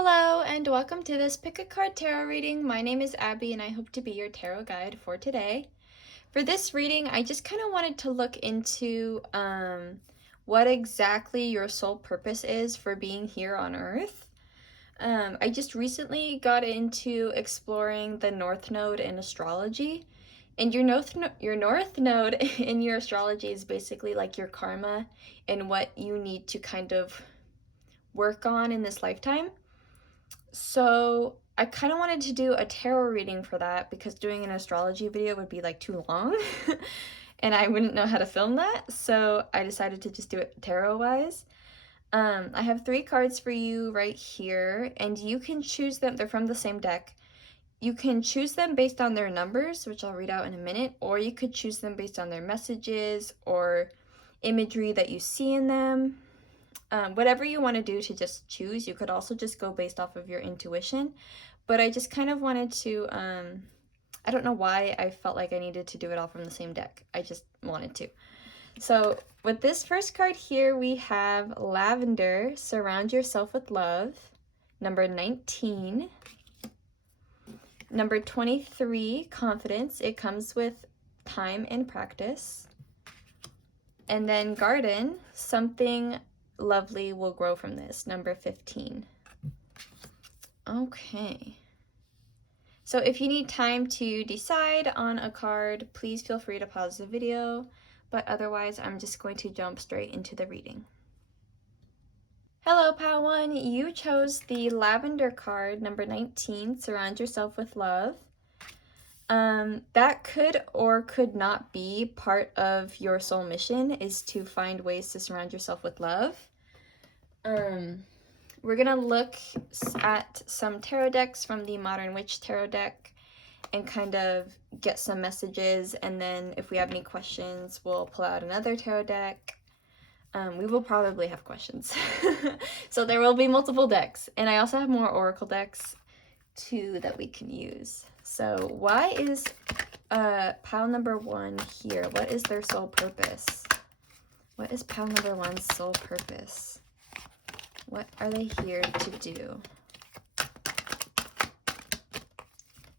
Hello and welcome to this Pick a Card Tarot reading. My name is Abby and I hope to be your tarot guide for today. For this reading, I just kind of wanted to look into what exactly your soul purpose is for being here on Earth. I just recently got into exploring the North Node in astrology. And your North Node in your astrology is basically like your karma and what you need to kind of work on in this lifetime. So I kind of wanted to do a tarot reading for that because doing an astrology video would be like too long and I wouldn't know how to film that. So I decided to just do it tarot wise. I have 3 cards for you right here and you can choose them. They're from the same deck. You can choose them based on their numbers, which I'll read out in a minute, or you could choose them based on their messages or imagery that you see in them. Whatever you want to do to just choose. You could also just go based off of your intuition, but I just kind of wanted to, I don't know why I felt like I needed to do it all from the same deck. I just wanted to. So with this first card here, we have Lavender, Surround Yourself with Love, number 19. Number 23, Confidence. It comes with time and practice. And then Garden, Something Lovely Will Grow From This, number 15. Okay. So if you need time to decide on a card, please feel free to pause the video, but otherwise I'm just going to jump straight into the reading. Hello, Pal One. You chose the Lavender card, number 19, Surround Yourself with Love. That could or could not be part of your soul mission, is to find ways to surround yourself with love. We're gonna look at some tarot decks from the Modern Witch tarot deck and kind of get some messages, and then if we have any questions, we'll pull out another tarot deck. We will probably have questions. So there will be multiple decks, and I also have more oracle decks too that we can use. So why is pile number 1 here? What is their soul purpose? What is pile number 1's soul purpose? What are they here to do?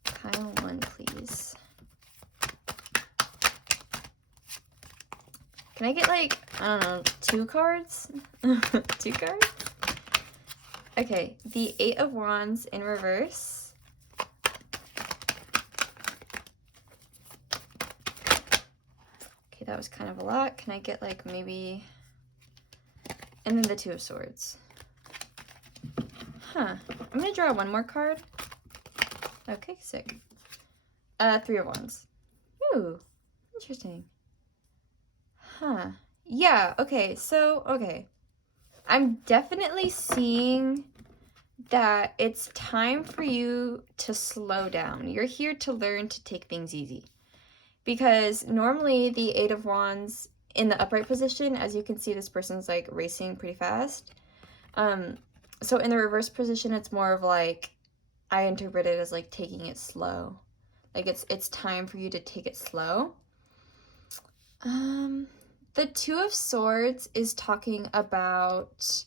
Pile 1, please. Can I get like, I don't know, 2 cards? 2 cards? Okay, the 8 of Wands in reverse. Okay, that was kind of a lot. Can I get like maybe... And then the 2 of Swords. Huh. I'm gonna draw 1 more card. Okay, sick. 3 of Wands. Ooh, interesting. Huh. Yeah, okay, so, okay. I'm definitely seeing that it's time for you to slow down. You're here to learn to take things easy. Because normally the 8 of Wands in the upright position, as you can see, this person's like racing pretty fast. So in the reverse position, it's more of like, I interpret it as like taking it slow. Like it's time for you to take it slow. The 2 of Swords is talking about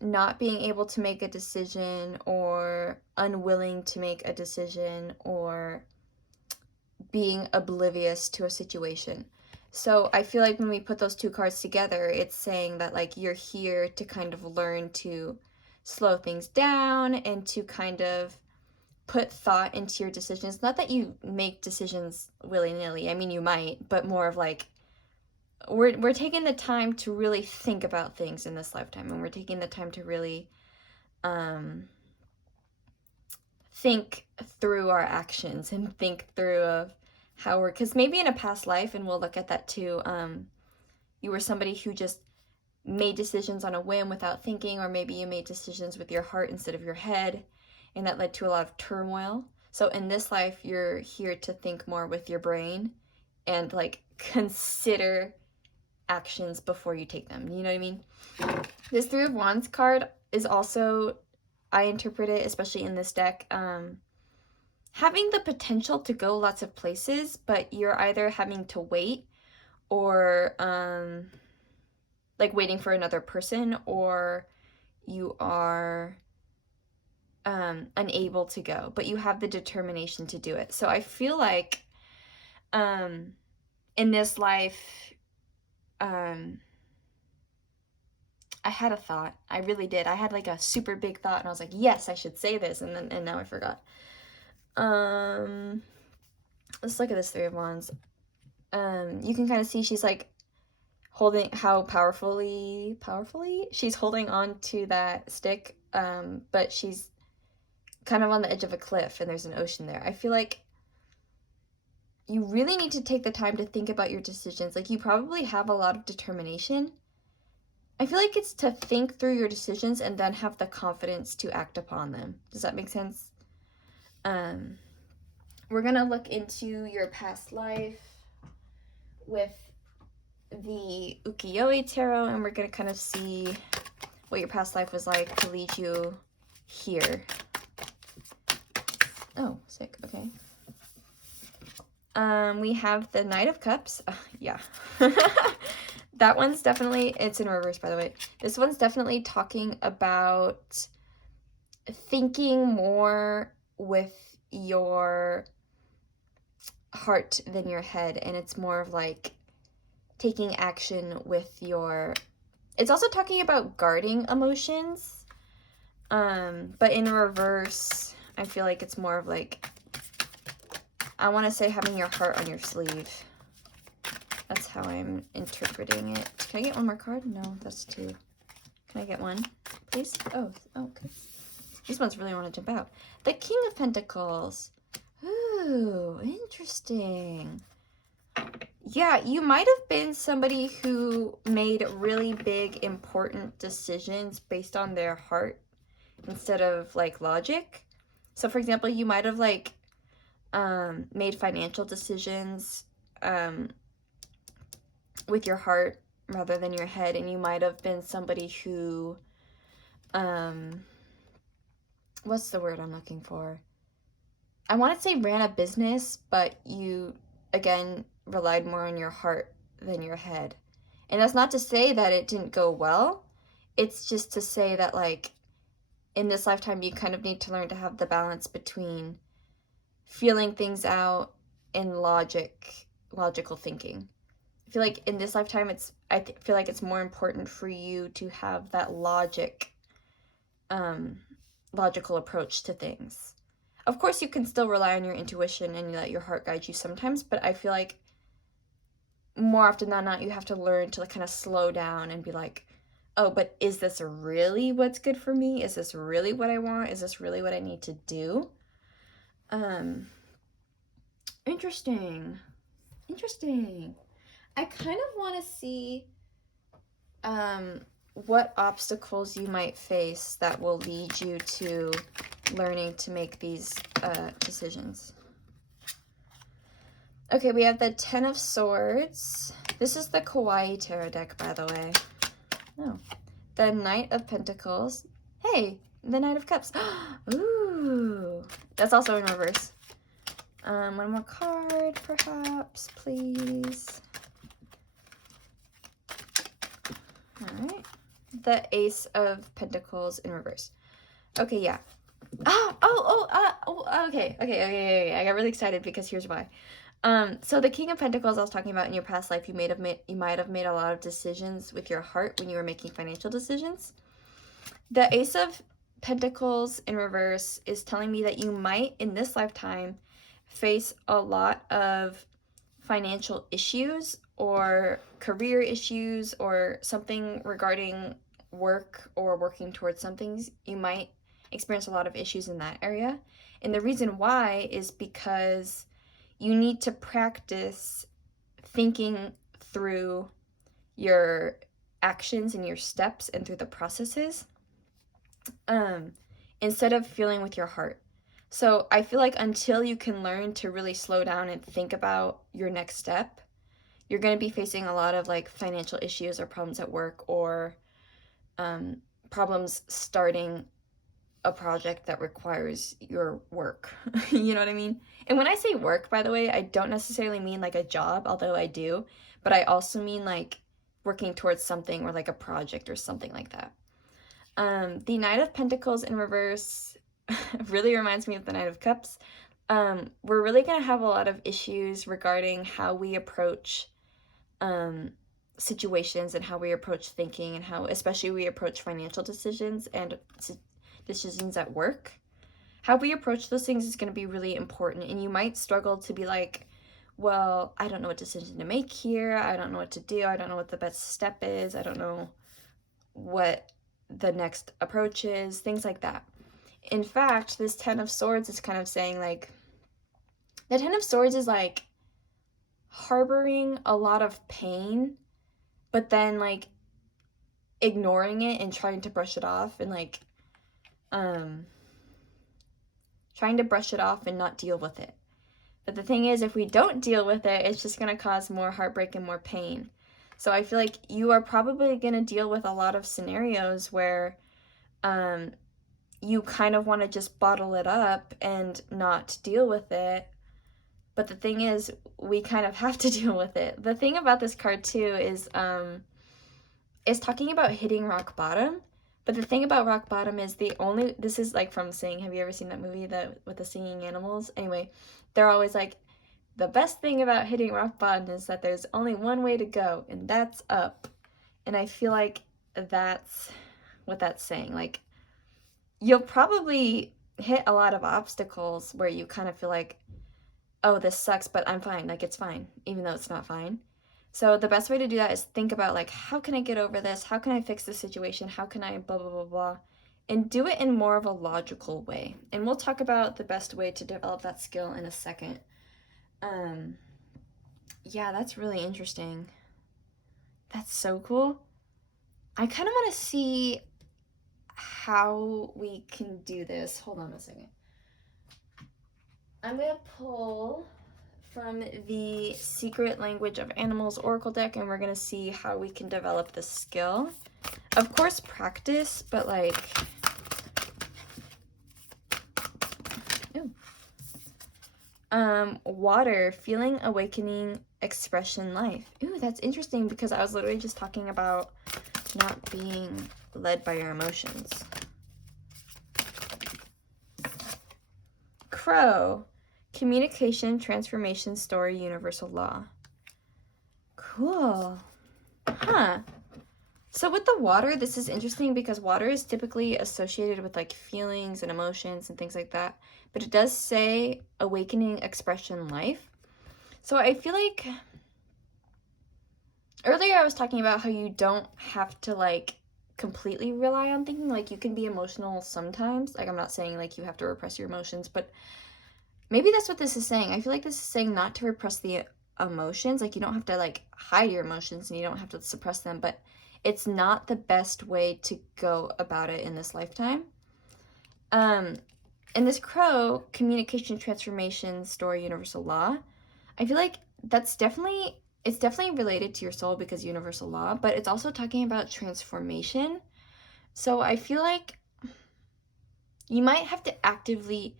not being able to make a decision or unwilling to make a decision or being oblivious to a situation. So I feel like when we put those 2 cards together, it's saying that like you're here to kind of learn to slow things down and to kind of put thought into your decisions. Not that you make decisions willy-nilly. I mean, you might, but more of like, we're taking the time to really think about things in this lifetime, and we're taking the time to really think through our actions and think through of how we're, because maybe in a past life, and we'll look at that too, you were somebody who just made decisions on a whim without thinking, or maybe you made decisions with your heart instead of your head, and that led to a lot of turmoil. So in this life, you're here to think more with your brain and like consider actions before you take them. You know what I mean? This 3 of Wands card is also, I interpret it, especially in this deck, having the potential to go lots of places, but you're either having to wait or like waiting for another person, or you are unable to go, but you have the determination to do it. So I feel like in this life, I had a thought. I really did. I had like a super big thought, and I was like, yes, I should say this, and now I forgot. Let's look at this Three of Wands. You can kind of see she's like holding how powerfully she's holding on to that stick, but she's kind of on the edge of a cliff, and there's an ocean there. I feel like you really need to take the time to think about your decisions. Like, you probably have a lot of determination. I feel like it's to think through your decisions and then have the confidence to act upon them. Does that make sense? We're gonna look into your past life with the Ukiyo-e tarot, and we're gonna kind of see what your past life was like to lead you here. Oh, sick. Okay. We have the Knight of Cups. Yeah. That one's definitely, it's in reverse, by the way. This one's definitely talking about thinking more with your heart than your head. And it's more of like taking action with your, it's also talking about guarding emotions. But in reverse, I feel like it's more of like, I want to say having your heart on your sleeve. That's how I'm interpreting it. Can I get one more card? No, that's two. Can I get one, please? Oh, okay. These ones really want to jump out. The King of Pentacles. Ooh, interesting. Yeah, you might have been somebody who made really big, important decisions based on their heart instead of like logic. So for example, you might have like made financial decisions with your heart rather than your head, and you might have been somebody who what's the word I'm looking for? I want to say ran a business, but you again relied more on your heart than your head. And that's not to say that it didn't go well. It's just to say that like in this lifetime you kind of need to learn to have the balance between feeling things out and logical thinking. I feel like in this lifetime I feel like it's more important for you to have that logical approach to things. Of course, you can still rely on your intuition and you let your heart guide you sometimes, but I feel like more often than not, you have to learn to kind of slow down and be like, oh, but is this really what's good for me? Is this really what I want? Is this really what I need to do? Interesting. I kind of want to see what obstacles you might face that will lead you to learning to make these decisions. Okay, we have the Ten of Swords. This is the Kawaii Tarot deck, by the way. Oh. The Knight of Pentacles. Hey, the Knight of Cups. Ooh. That's also in reverse. One more card, perhaps, please. Alright. The Ace of Pentacles in reverse. Okay, yeah. Okay. I got really excited because here's why. So the King of Pentacles I was talking about in your past life, you might have made a lot of decisions with your heart when you were making financial decisions. The Ace of Pentacles in reverse is telling me that you might, in this lifetime, face a lot of financial issues or career issues or something regarding work or working towards something. You might experience a lot of issues in that area. And the reason why is because you need to practice thinking through your actions and your steps and through the processes instead of feeling with your heart. So I feel like until you can learn to really slow down and think about your next step, you're going to be facing a lot of like financial issues or problems at work or problems starting a project that requires your work. You know what I mean? And when I say work, by the way, I don't necessarily mean like a job, although I do, but I also mean like working towards something or like a project or something like that. The Knight of Pentacles in reverse really reminds me of the Knight of Cups. We're really going to have a lot of issues regarding how we approach situations and how we approach thinking and how especially we approach financial decisions and decisions at work. How we approach those things is going to be really important, and you might struggle to be like, well, I don't know what decision to make here. I don't know what to do. I don't know what the best step is. I don't know what the next approach is, things like that. In fact, this Ten of Swords is kind of saying like, the Ten of Swords is like harboring a lot of pain, but then like ignoring it and trying to brush it off and like, trying to brush it off and not deal with it. But the thing is, if we don't deal with it, it's just going to cause more heartbreak and more pain. So I feel like you are probably going to deal with a lot of scenarios where you kind of want to just bottle it up and not deal with it. But the thing is, we kind of have to deal with it. The thing about this card too is it's talking about hitting rock bottom. But the thing about rock bottom is this is like from Sing. Have you ever seen that movie with the singing animals? Anyway, they're always like, the best thing about hitting rock bottom is that there's only one way to go, and that's up. And I feel like that's what that's saying. Like, you'll probably hit a lot of obstacles where you kind of feel like, oh, this sucks, but I'm fine. Like, it's fine, even though it's not fine. So the best way to do that is think about, like, how can I get over this? How can I fix this situation? How can I blah, blah, blah, blah? And do it in more of a logical way. And we'll talk about the best way to develop that skill in a second. Yeah, that's really interesting. That's so cool. I kind of want to see how we can do this. Hold on a second. I'm going to pull from the Secret Language of Animals Oracle deck, and we're going to see how we can develop this skill. Of course, practice, but like... Water, feeling, awakening, expression, life. Ooh, that's interesting because I was literally just talking about not being led by your emotions. Crow, communication, transformation, story, universal law. Cool. Huh. So with the water, this is interesting because water is typically associated with like feelings and emotions and things like that. But it does say awakening, expression, life. So I feel like earlier I was talking about how you don't have to like completely rely on thinking. Like you can be emotional sometimes. Like I'm not saying like you have to repress your emotions, but maybe that's what this is saying. I feel like this is saying not to repress the emotions. Like you don't have to like hide your emotions and you don't have to suppress them, but it's not the best way to go about it in this lifetime. In this crow, communication, transformation, story, universal law, I feel like it's definitely related to your soul because universal law, but it's also talking about transformation. So I feel like you might have to actively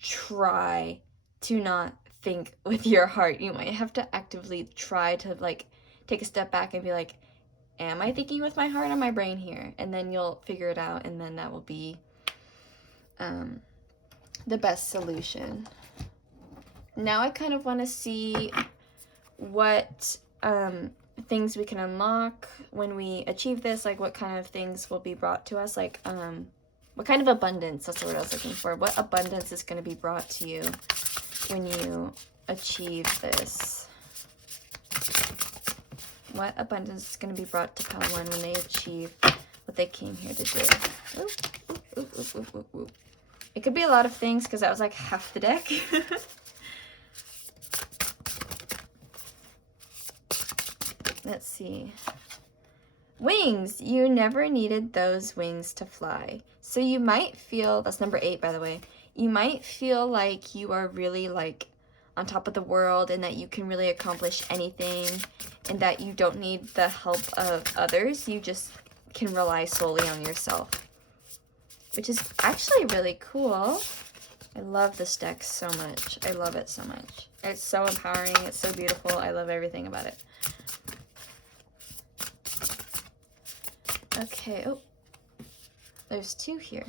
try to not think with your heart. You might have to actively try to like take a step back and be like, am I thinking with my heart or my brain here? And then you'll figure it out, and then that will be the best solution. Now I kind of want to see what things we can unlock when we achieve this, like what kind of things will be brought to us, like what kind of abundance, that's the word I was looking for. What abundance is going to be brought to you when you achieve this? What abundance is going to be brought to Pile 1 when they achieve what they came here to do? Ooh, ooh, ooh, ooh, ooh, ooh, ooh. It could be a lot of things because that was like half the deck. Let's see. Wings. You never needed those wings to fly. So you might feel, that's number 8 by the way, you might feel like you are really like on top of the world and that you can really accomplish anything and that you don't need the help of others. You just can rely solely on yourself, which is actually really cool. I love this deck so much. I love it so much. It's so empowering. It's so beautiful. I love everything about it. Okay. Oh, there's 2 here.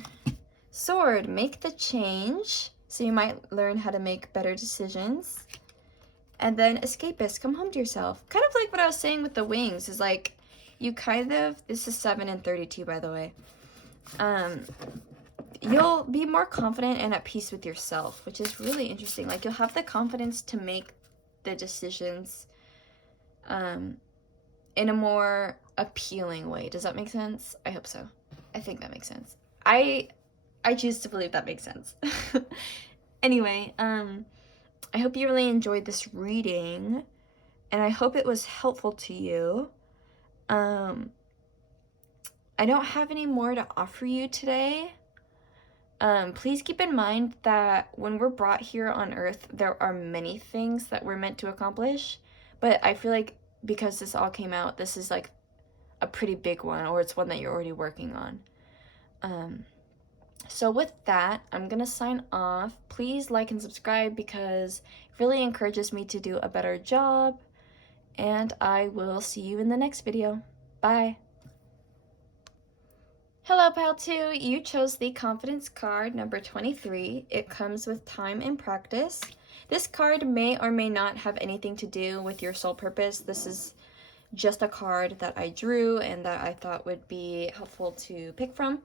Sword, make the change. So you might learn how to make better decisions. And then escapist, come home to yourself. Kind of like what I was saying with the wings, is like, you kind of, this is 7 and 32, by the way. You'll be more confident and at peace with yourself, which is really interesting. Like, you'll have the confidence to make the decisions in a more appealing way. Does that make sense? I hope so. I think that makes sense. I choose to believe that makes sense. Anyway, I hope you really enjoyed this reading, and I hope it was helpful to you. I don't have any more to offer you today. Please keep in mind that when we're brought here on Earth, there are many things that we're meant to accomplish, but I feel like because this all came out, this is like a pretty big one, or it's one that you're already working on. So with that, I'm gonna sign off. Please like and subscribe because it really encourages me to do a better job, and I will see you in the next video. Bye. Hello, Pile 2. You chose the Confidence card, number 23. It comes with time and practice. This card may or may not have anything to do with your soul purpose. This is just a card that I drew and that I thought would be helpful to pick from.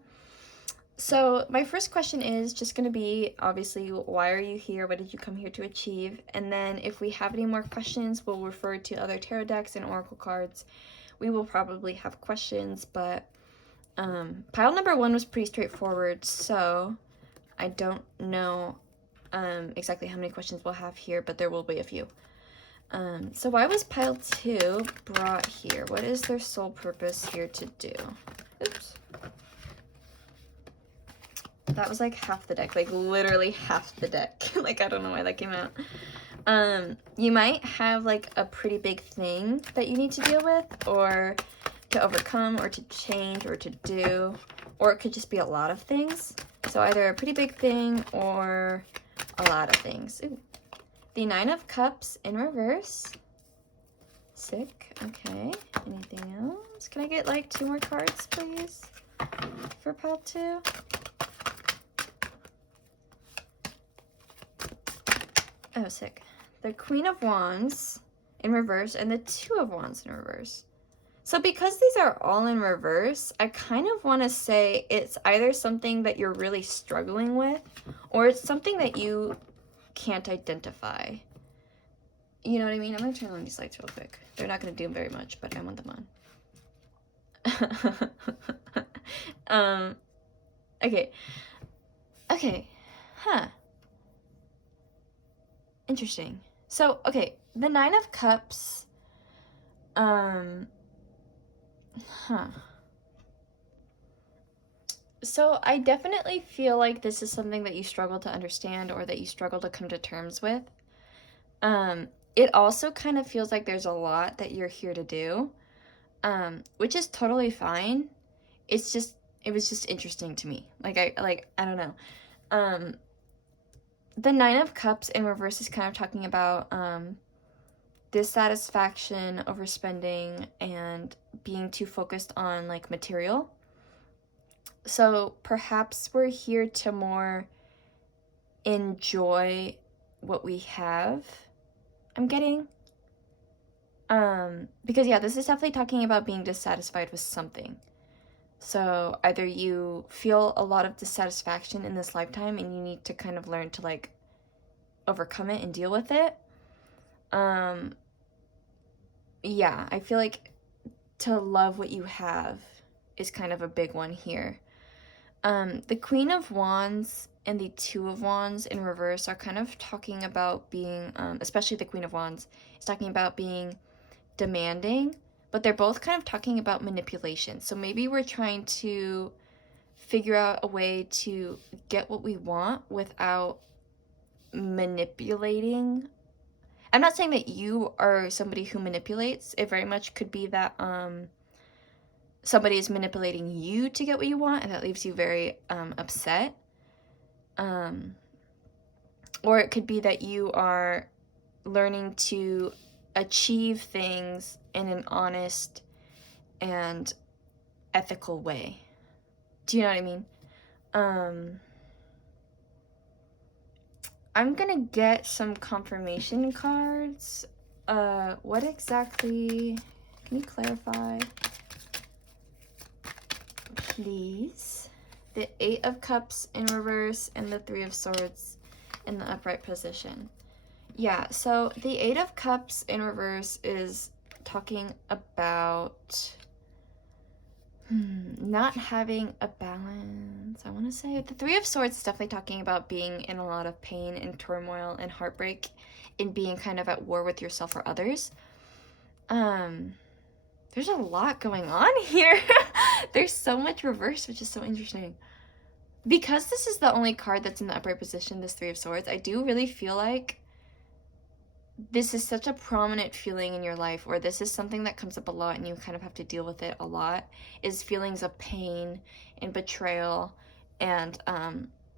So my first question is just going to be, obviously, why are you here? What did you come here to achieve? And then if we have any more questions, we'll refer to other tarot decks and oracle cards. We will probably have questions, but pile number 1 was pretty straightforward, so I don't know exactly how many questions we'll have here, but there will be a few. So why was pile 2 brought here? What is their sole purpose here to do? Oops. That was like half the deck, like literally half the deck. Like, I don't know why that came out. You might have like a pretty big thing that you need to deal with, or to overcome, or to change, or to do, or it could just be a lot of things. So either a pretty big thing or a lot of things. Ooh. The 9 of Cups in reverse. Sick. Okay. Anything else? Can I get like 2 more cards, please, for pile 2? Oh, sick. The Queen of Wands in reverse and the 2 of Wands in reverse. So because these are all in reverse, I kind of want to say it's either something that you're really struggling with, or it's something that you can't identify. You know what I mean? I'm going to turn on these lights real quick. They're not going to do very much, but I want them on. Okay. Okay. Huh. Interesting. So, okay, the 9 of Cups, So I definitely feel like this is something that you struggle to understand, or that you struggle to come to terms with. It also kind of feels like there's a lot that you're here to do, which is totally fine. It was just interesting to me. I don't know. The 9 of Cups in reverse is kind of talking about dissatisfaction, overspending, and being too focused on like material. So perhaps we're here to more enjoy what we have, I'm getting. Because yeah, this is definitely talking about being dissatisfied with something. So either you feel a lot of dissatisfaction in this lifetime and you need to kind of learn to like overcome it and deal with it. Yeah, I feel like to love what you have is kind of a big one here. The Queen of Wands and the 2 of Wands in reverse are kind of talking about being, especially the Queen of Wands, is talking about being demanding, but they're both kind of talking about manipulation. So maybe we're trying to figure out a way to get what we want without manipulating. I'm not saying that you are somebody who manipulates. It very much could be that somebody is manipulating you to get what you want, and that leaves you very upset. Or it could be that you are learning to achieve things in an honest and ethical way. Do you know what I mean? I'm gonna get some confirmation cards. What exactly, can you clarify, please? The Eight of Cups in reverse and the Three of Swords in the upright position. Yeah, so the Eight of Cups in reverse is talking about not having a balance. I want to say the Three of Swords is definitely talking about being in a lot of pain and turmoil and heartbreak and being kind of at war with yourself or others. There's a lot going on here. There's so much reverse, which is so interesting. Because this is the only card that's in the upright position, this Three of Swords, I do really feel like this is such a prominent feeling in your life, or this is something that comes up a lot and you kind of have to deal with it a lot, is feelings of pain and betrayal and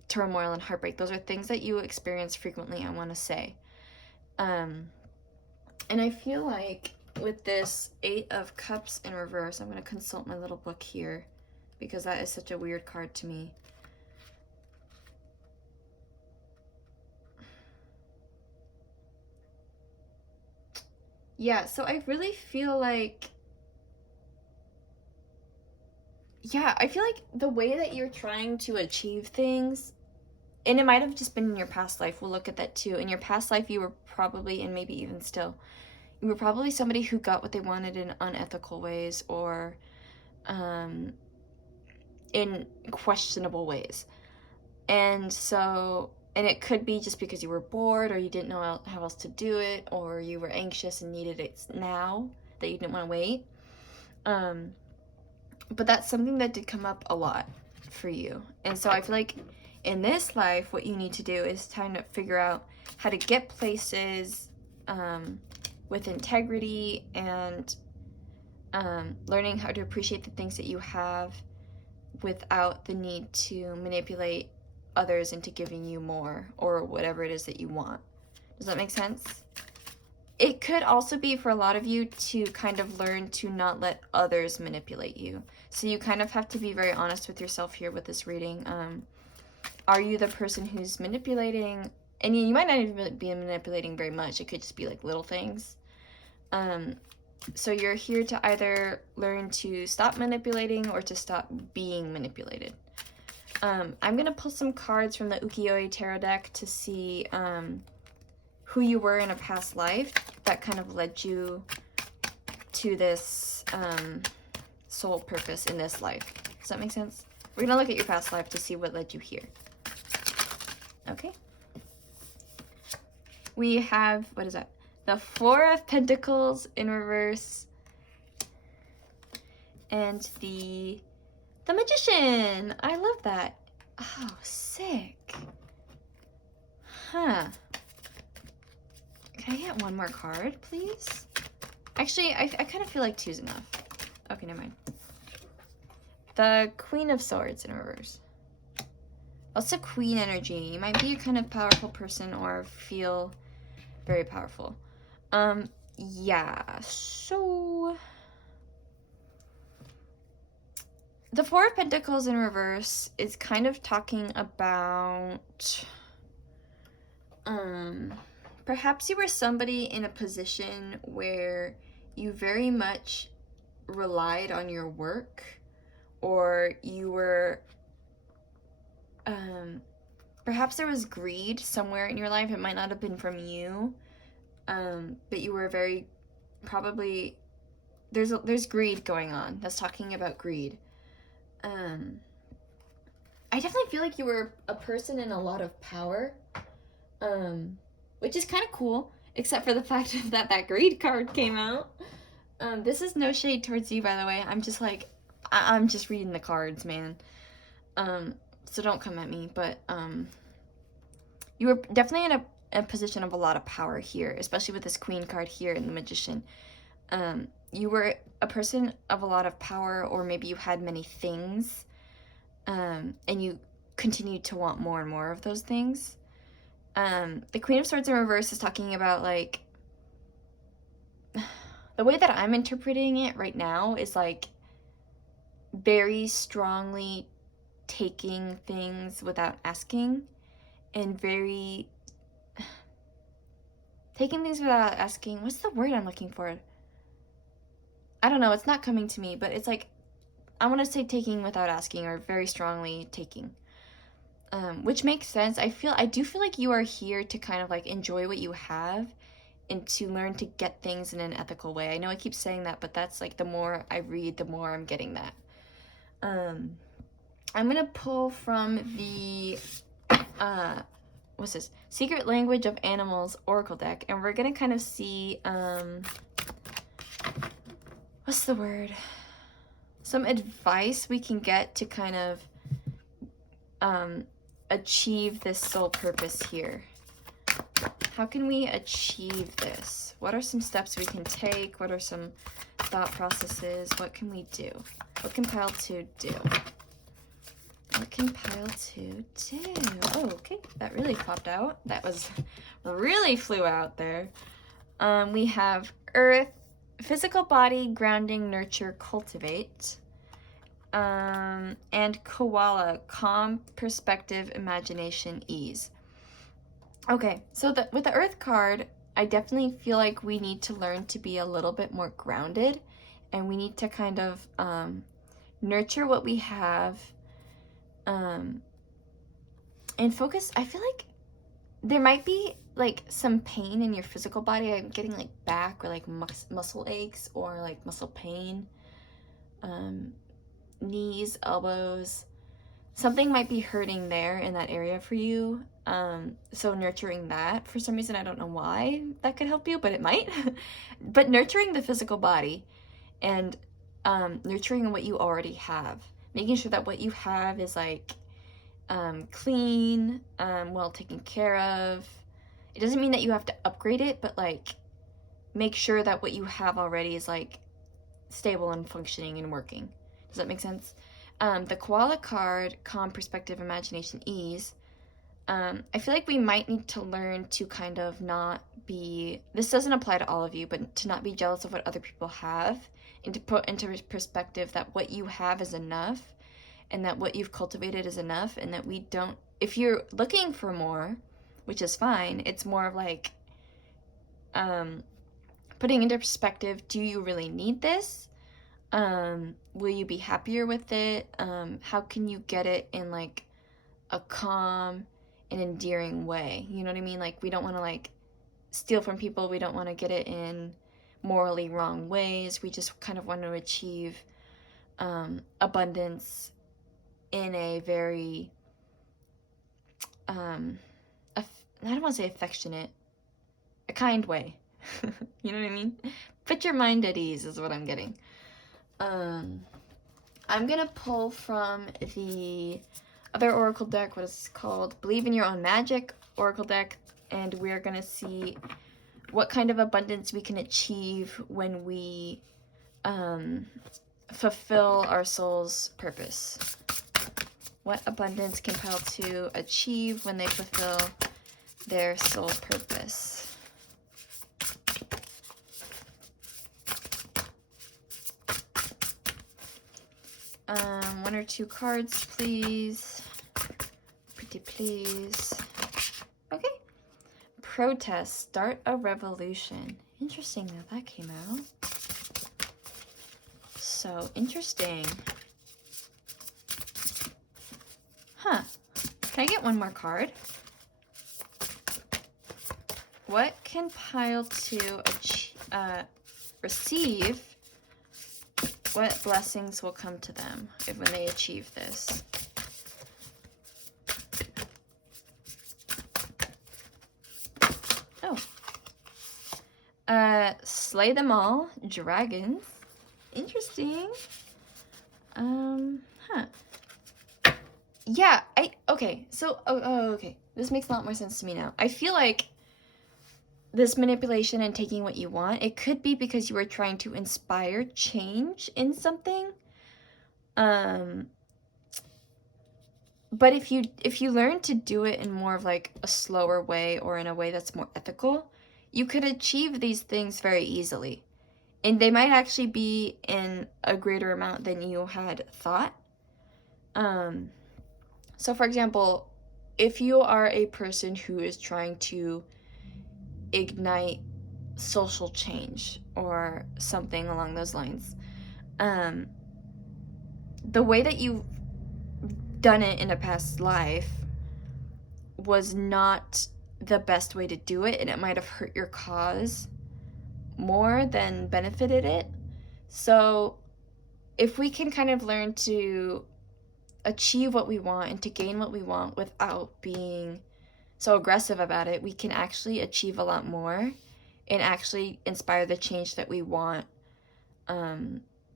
turmoil and heartbreak. Those are things that you experience frequently, I want to say. And I feel like with this Eight of Cups in reverse, I'm going to consult my little book here because that is such a weird card to me. Yeah, so I really feel like, yeah, I feel like the way that you're trying to achieve things, and it might have just been in your past life, we'll look at that too. In your past life, you were probably, and maybe even still, you were probably somebody who got what they wanted in unethical ways or in questionable ways. And so, and it could be just because you were bored or you didn't know how else to do it, or you were anxious and needed it now that you didn't want to wait. But that's something that did come up a lot for you. And so I feel like in this life, what you need to do is trying to figure out how to get places with integrity and learning how to appreciate the things that you have without the need to manipulate others into giving you more or whatever it is that you want. Does that make sense? It could also be for a lot of you to kind of learn to not let others manipulate you. So you kind of have to be very honest with yourself here with this reading. Are you the person who's manipulating? And you might not even be manipulating very much. It could just be like little things. So you're here to either learn to stop manipulating or to stop being manipulated. I'm going to pull some cards from the Ukiyo-e Tarot deck to see who you were in a past life that kind of led you to this soul purpose in this life. Does that make sense? We're going to look at your past life to see what led you here. Okay. We have, what is that? The Four of Pentacles in reverse. And the Magician. I love that. Oh, sick. Huh. Can I get one more card, please? Actually, I kind of feel like two's enough. Okay, never mind. The Queen of Swords in reverse. Also Queen energy. You might be a kind of powerful person or feel very powerful. Yeah, so the Four of Pentacles in reverse is kind of talking about perhaps you were somebody in a position where you very much relied on your work, or you were perhaps there was greed somewhere in your life. It might not have been from you, but you were very probably there's greed going on. That's talking about greed. I definitely feel like you were a person in a lot of power, which is kind of cool, except for the fact that that greed card came out. This is no shade towards you, by the way. I'm just like, I'm just reading the cards, man. So don't come at me, but you were definitely in a position of a lot of power here, especially with this Queen card here and the Magician. You were a person of a lot of power, or maybe you had many things, and you continued to want more and more of those things. The Queen of Swords in reverse is talking about, like, the way that I'm interpreting it right now is, like, very strongly taking things without asking, and very taking things without asking. What's the word I'm looking for? I don't know, it's not coming to me, but it's like, I want to say taking without asking, or very strongly taking. Which makes sense. I do feel like you are here to kind of like enjoy what you have and to learn to get things in an ethical way. I know I keep saying that, but that's like, the more I read, the more I'm getting that. I'm gonna pull from the what's this? Secret Language of Animals Oracle deck, and we're gonna kind of see what's the word? Some advice we can get to kind of achieve this soul purpose here. How can we achieve this? What are some steps we can take? What are some thought processes? What can we do? What can pile 2 do? What can pile 2 do? Oh, okay, that really popped out. That was really flew out there. We have Earth, Physical Body, Grounding, Nurture, Cultivate. And Koala, Calm, Perspective, Imagination, Ease. Okay, so with the Earth card, I definitely feel like we need to learn to be a little bit more grounded, and we need to kind of nurture what we have, and focus. I feel like there might be like some pain in your physical body. I'm getting like back or like muscle aches or like muscle pain, knees, elbows. Something might be hurting there in that area for you. So nurturing that, for some reason, I don't know why that could help you, but it might. But nurturing the physical body and nurturing what you already have, making sure that what you have is like clean, well taken care of. It doesn't mean that you have to upgrade it, but like make sure that what you have already is like stable and functioning and working. Does that make sense? The Koala card, Calm, Perspective, Imagination, Ease. I feel like we might need to learn to kind of not be, this doesn't apply to all of you, but to not be jealous of what other people have, and to put into perspective that what you have is enough, and that what you've cultivated is enough, and that we don't, if you're looking for more, which is fine, it's more of like putting into perspective, do you really need this? Will you be happier with it? How can you get it in like a calm and endearing way? You know what I mean? Like, we don't want to like steal from people. We don't want to get it in morally wrong ways. We just kind of want to achieve abundance in a very I don't want to say affectionate, a kind way. You know what I mean? Put your mind at ease is what I'm getting. I'm gonna pull from the other oracle deck, what is it called? Believe in Your Own Magic oracle deck, and we're gonna see what kind of abundance we can achieve when we fulfill our soul's purpose. What abundance can pile 2 achieve when they fulfill their soul purpose? One or 2 cards, please. Pretty please. Okay. Protest, start a revolution. Interesting that came out. So interesting. Huh. Can I get one more card? What can pile 2 receive? What blessings will come to them when they achieve this? Oh. Slay them all. Dragons. Interesting. Huh. Yeah, okay. So, okay. This makes a lot more sense to me now. I feel like this manipulation and taking what you want, it could be because you were trying to inspire change in something. But if you learn to do it in more of like a slower way, or in a way that's more ethical, you could achieve these things very easily. And they might actually be in a greater amount than you had thought. So for example, if you are a person who is trying to ignite social change or something along those lines, the way that you've done it in a past life was not the best way to do it, and it might have hurt your cause more than benefited it. So if we can kind of learn to achieve what we want and to gain what we want without being so aggressive about it, we can actually achieve a lot more and actually inspire the change that we want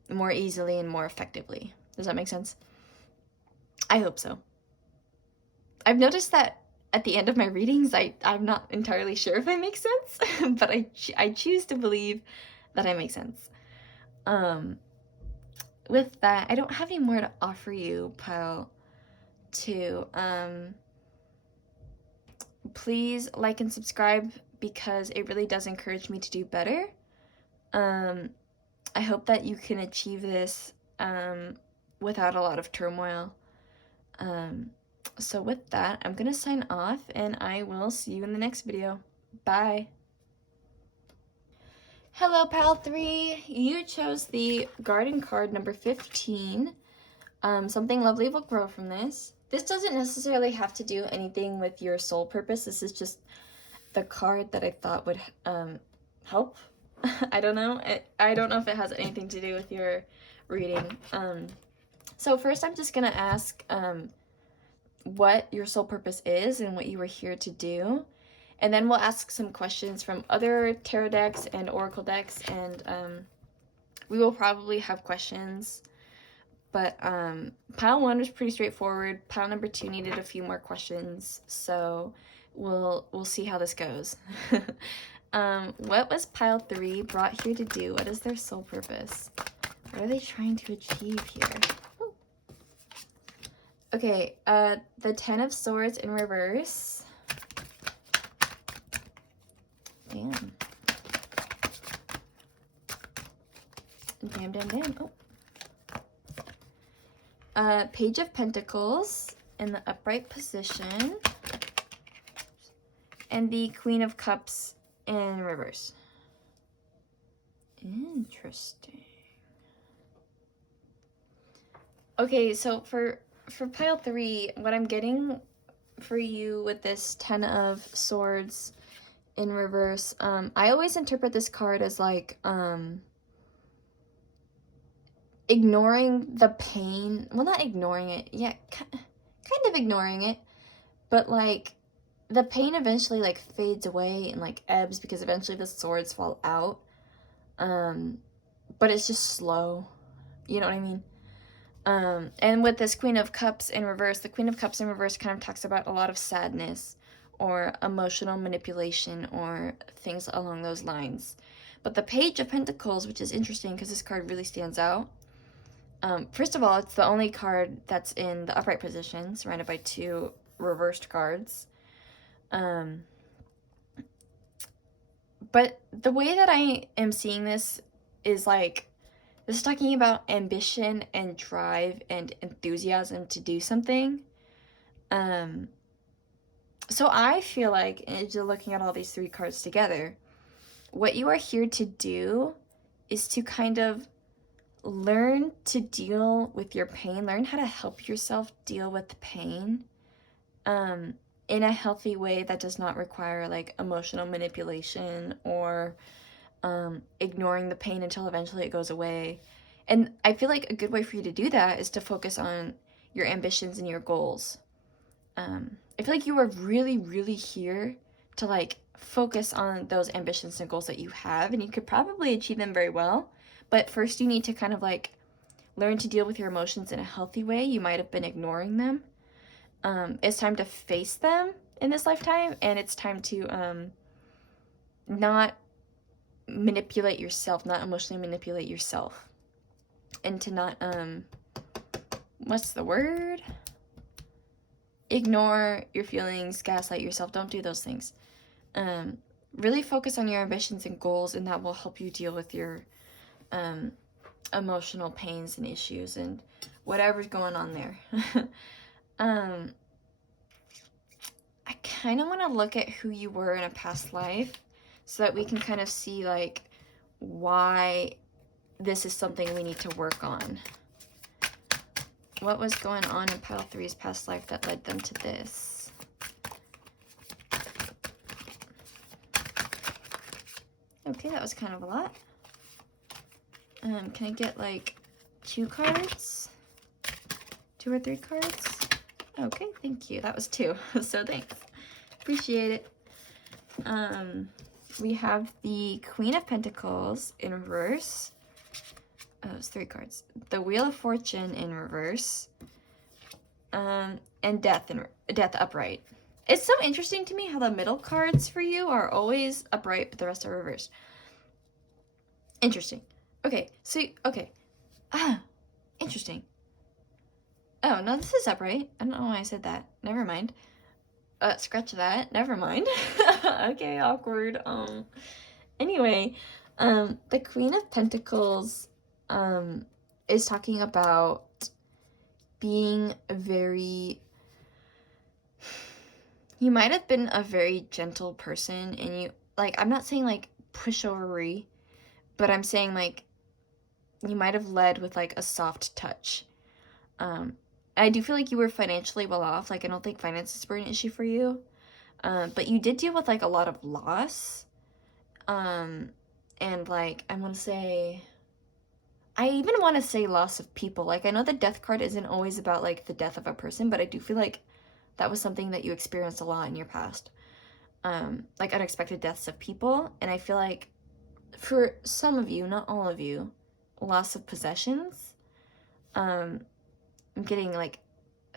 more easily and more effectively. Does that make sense? I hope so. I've noticed that at the end of my readings, I'm not entirely sure if I make sense, but I choose to believe that I make sense. With that, I don't have any more to offer you, pile 2. Please like and subscribe because it really does encourage me to do better. I hope that you can achieve this without a lot of turmoil. So with that, I'm gonna sign off and I will see you in the next video. Bye! Hello, Pal 3! You chose the garden card number 15. Something lovely will grow from this. This doesn't necessarily have to do anything with your soul purpose. This is just the card that I thought would help. I don't know. I don't know if it has anything to do with your reading. So first I'm just going to ask what your soul purpose is and what you were here to do. And then we'll ask some questions from other tarot decks and oracle decks, and we will probably have questions. But pile 1 was pretty straightforward. Pile number 2 needed a few more questions, so we'll see how this goes. What was pile 3 brought here to do? What is their soul purpose? What are they trying to achieve here? Ooh. Okay, the 10 of Swords in reverse. Damn. Damn. Oh. Page of Pentacles in the upright position. And the Queen of Cups in reverse. Interesting. Okay, so for pile 3, what I'm getting for you with this 10 of Swords in reverse, I always interpret this card as like ignoring the pain. Well, not ignoring it. Yeah, kind of ignoring it. But like the pain eventually like fades away and like ebbs because eventually the swords fall out. But it's just slow. You know what I mean? And with this Queen of Cups in reverse, the Queen of Cups in reverse kind of talks about a lot of sadness or emotional manipulation or things along those lines. But the Page of Pentacles, which is interesting because this card really stands out. First of all, it's the only card that's in the upright position, surrounded by 2 reversed cards. But the way that I am seeing this is like, this is talking about ambition and drive and enthusiasm to do something. So I feel like, as you're looking at all these 3 cards together, what you are here to do is to kind of learn to deal with your pain, learn how to help yourself deal with the pain in a healthy way that does not require like emotional manipulation or ignoring the pain until eventually it goes away. And I feel like a good way for you to do that is to focus on your ambitions and your goals. I feel like you are really, really here to like focus on those ambitions and goals that you have, and you could probably achieve them very well. But first you need to kind of like learn to deal with your emotions in a healthy way. You might have been ignoring them. It's time to face them in this lifetime, and it's time to not manipulate yourself, not emotionally manipulate yourself. And to not, what's the word? Ignore your feelings, gaslight yourself. Don't do those things. Really focus on your ambitions and goals, and that will help you deal with your emotional pains and issues and whatever's going on there. I kind of want to look at who you were in a past life so that we can kind of see like why this is something we need to work on. What was going on in pile 3's past life that led them to this? Okay, that was kind of a lot. Can I get like 2 cards? 2 or 3 cards? Okay, thank you. That was 2, so thanks. Appreciate it. We have the Queen of Pentacles in reverse. Oh, it's 3 cards. The Wheel of Fortune in reverse. And Death upright. It's so interesting to me how the middle cards for you are always upright, but the rest are reversed. Interesting. Okay, so, okay. Interesting. Oh, no, this is upright. I don't know why I said that. Never mind. Scratch that. Never mind. Okay, awkward. Anyway, the Queen of Pentacles, is talking about being you might have been a very gentle person, and you, like, I'm not saying, like, pushovery, but I'm saying, like, you might have led with, like, a soft touch. I do feel like you were financially well off. Like, I don't think finances were an issue for you. But you did deal with, like, a lot of loss. And, like, I even want to say loss of people. Like, I know the death card isn't always about, like, the death of a person, but I do feel like that was something that you experienced a lot in your past. Like, unexpected deaths of people. And I feel like for some of you, not all of you, loss of possessions. I'm getting, like,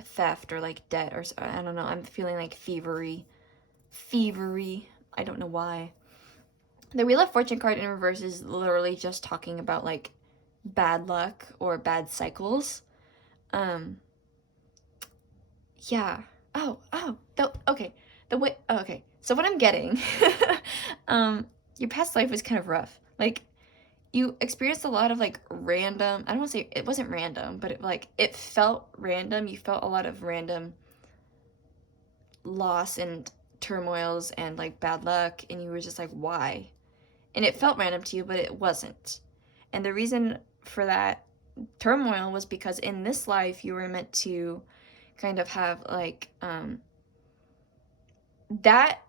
theft or, like, debt or, I don't know, I'm feeling, like, thievery. I don't know why. The Wheel of Fortune card in reverse is literally just talking about, like, bad luck or bad cycles. Yeah. Okay. Okay. So what I'm getting, your past life was kind of rough. Like, you experienced a lot of, like, random, I don't want to say it wasn't random, but it felt random. You felt a lot of random loss and turmoils and, like, bad luck, and you were just like, why? And it felt random to you, but it wasn't. And the reason for that turmoil was because in this life you were meant to kind of have, like, that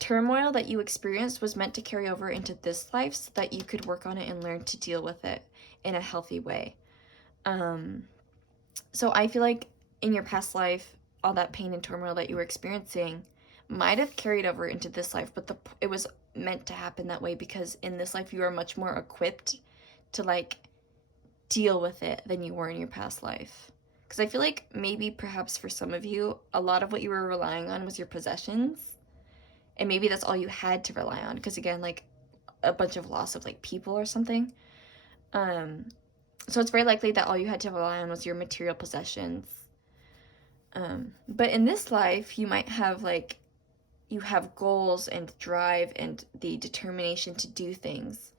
turmoil that you experienced was meant to carry over into this life so that you could work on it and learn to deal with it in a healthy way. So I feel like in your past life, all that pain and turmoil that you were experiencing might have carried over into this life, but it was meant to happen that way because in this life you are much more equipped to, like, deal with it than you were in your past life. Because I feel like maybe perhaps for some of you, a lot of what you were relying on was your possessions. And maybe that's all you had to rely on. Because again, like, a bunch of loss of, like, people or something. So it's very likely that all you had to rely on was your material possessions. But in this life, you might have, like, you have goals and drive and the determination to do things.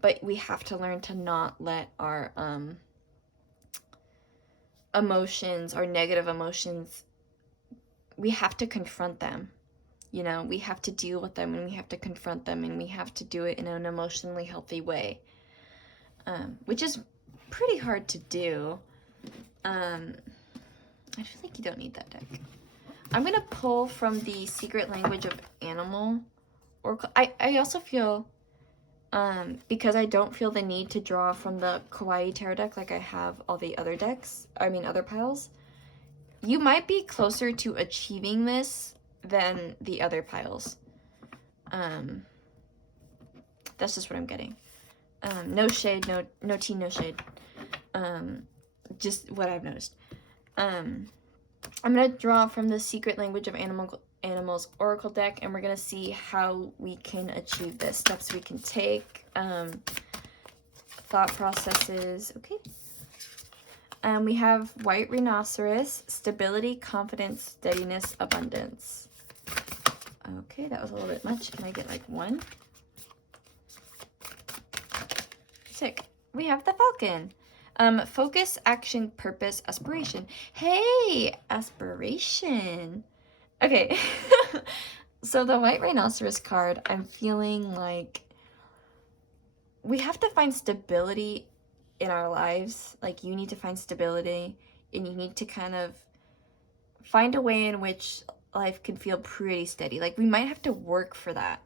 But we have to learn to not let our emotions, our negative emotions, we have to confront them. You know, we have to deal with them, and we have to confront them, and we have to do it in an emotionally healthy way, which is pretty hard to do. I feel like you don't need that deck. I'm going to pull from the Secret Language of Animal Oracle. I also feel, because I don't feel the need to draw from the Kawaii Tarot deck like I have all the other decks, other piles, you might be closer to achieving this than the other piles. That's just what I'm getting. No shade, no tea, no shade. Just what I've noticed. I'm going to draw from the Secret Language of Animals Oracle deck, and we're going to see how we can achieve this. Steps we can take, thought processes. Okay. We have White Rhinoceros, Stability, Confidence, Steadiness, Abundance. Okay, that was a little bit much. Can I get, like, 1? Sick. We have the Falcon. Focus, action, purpose, aspiration. Hey, aspiration. Okay. So the white rhinoceros card, I'm feeling like we have to find stability in our lives. Like, you need to find stability, and you need to kind of find a way in which life can feel pretty steady. Like, we might have to work for that.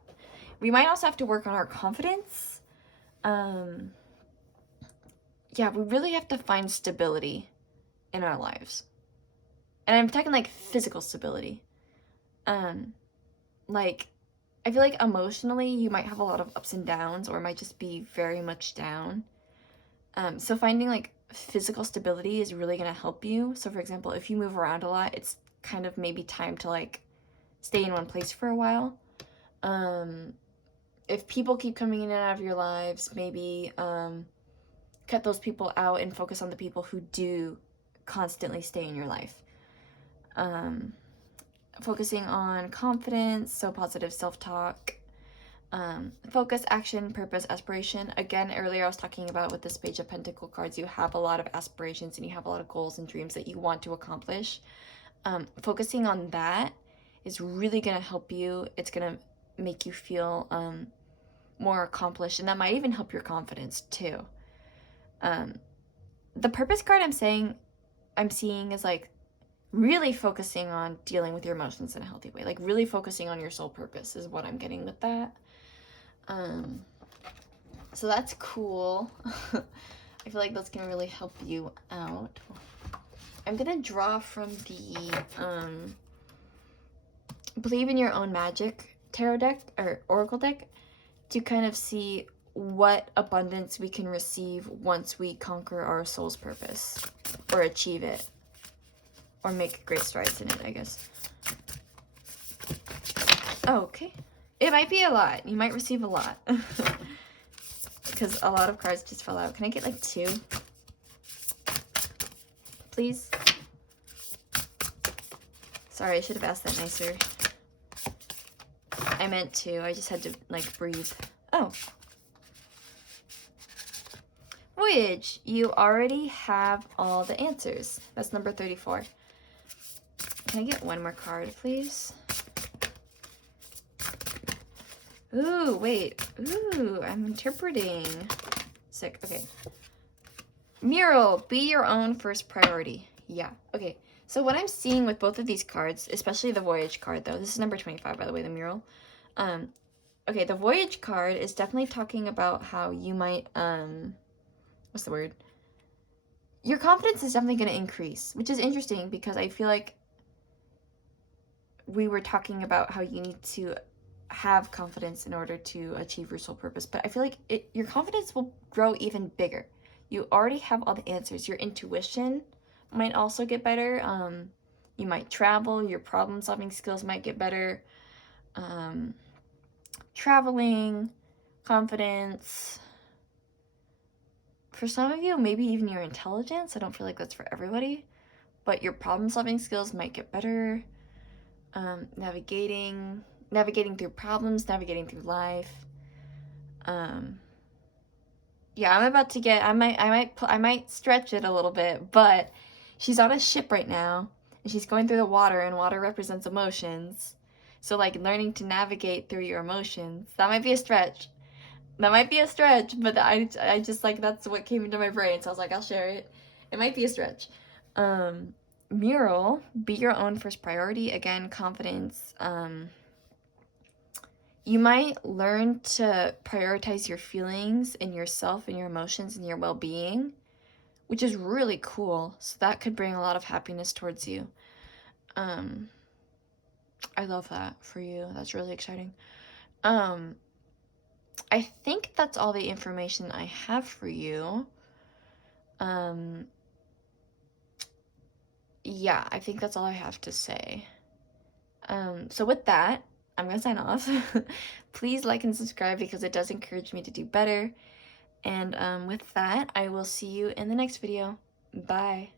We might also have to work on our confidence. Yeah, we really have to find stability in our lives. And I'm talking like physical stability. Like, I feel like emotionally you might have a lot of ups and downs, or it might just be very much down. So finding like physical stability is really gonna help you. So for example, if you move around a lot, it's kind of maybe time to like stay in one place for a while. If people keep coming in and out of your lives, maybe cut those people out and focus on the people who do constantly stay in your life. Focusing on confidence, so positive self-talk. Focus, action, purpose, aspiration. Again, earlier I was talking about with this Page of Pentacle cards, you have a lot of aspirations and you have a lot of goals and dreams that you want to accomplish. Focusing on that is really going to help you. It's going to make you feel more accomplished, and that might even help your confidence too. The purpose card I'm seeing is like really focusing on dealing with your emotions in a healthy way. Like, really focusing on your soul purpose is what I'm getting with that. So that's cool. I feel like that's gonna really help you out. I'm gonna draw from the Believe in Your Own Magic tarot deck, or oracle deck, to kind of see what abundance we can receive once we conquer our soul's purpose, or achieve it, or make great strides in it, I guess. Oh, okay. It might be a lot. You might receive a lot. Because a lot of cards just fell out. Can I get like 2? Please? Sorry, I should have asked that nicer. I meant to. I just had to, like, breathe. Oh. Voyage. You already have all the answers. That's number 34. Can I get one more card, please? Ooh, wait. Ooh, I'm interpreting. Sick. Okay. Mural. Be your own first priority. Yeah. Okay. So what I'm seeing with both of these cards, especially the Voyage card, though. This is number 25, by the way, the Mural. Okay, the Voyage card is definitely talking about how you might, what's the word? Your confidence is definitely going to increase, which is interesting because I feel like we were talking about how you need to have confidence in order to achieve your soul purpose, but I feel like your confidence will grow even bigger. You already have all the answers. Your intuition might also get better. You might travel. Your problem-solving skills might get better. Traveling, confidence. For some of you, maybe even your intelligence. I don't feel like that's for everybody, but your problem-solving skills might get better. Navigating through problems, navigating through life. Yeah, I'm about to get, I might stretch it a little bit, but she's on a ship right now, and she's going through the water, and water represents emotions. So, like, learning to navigate through your emotions, that might be a stretch. That might be a stretch, but I just, like, that's what came into my brain, so I was like, I'll share it. It might be a stretch. Mural, be your own first priority. Again, confidence. You might learn to prioritize your feelings and yourself and your emotions and your well-being, which is really cool. So that could bring a lot of happiness towards you. I love that for you. That's really exciting. I think that's all the information I have for you. Yeah, I think that's all I have to say. So with that, I'm gonna sign off. Please like and subscribe because it does encourage me to do better. And with that, I will see you in the next video. Bye.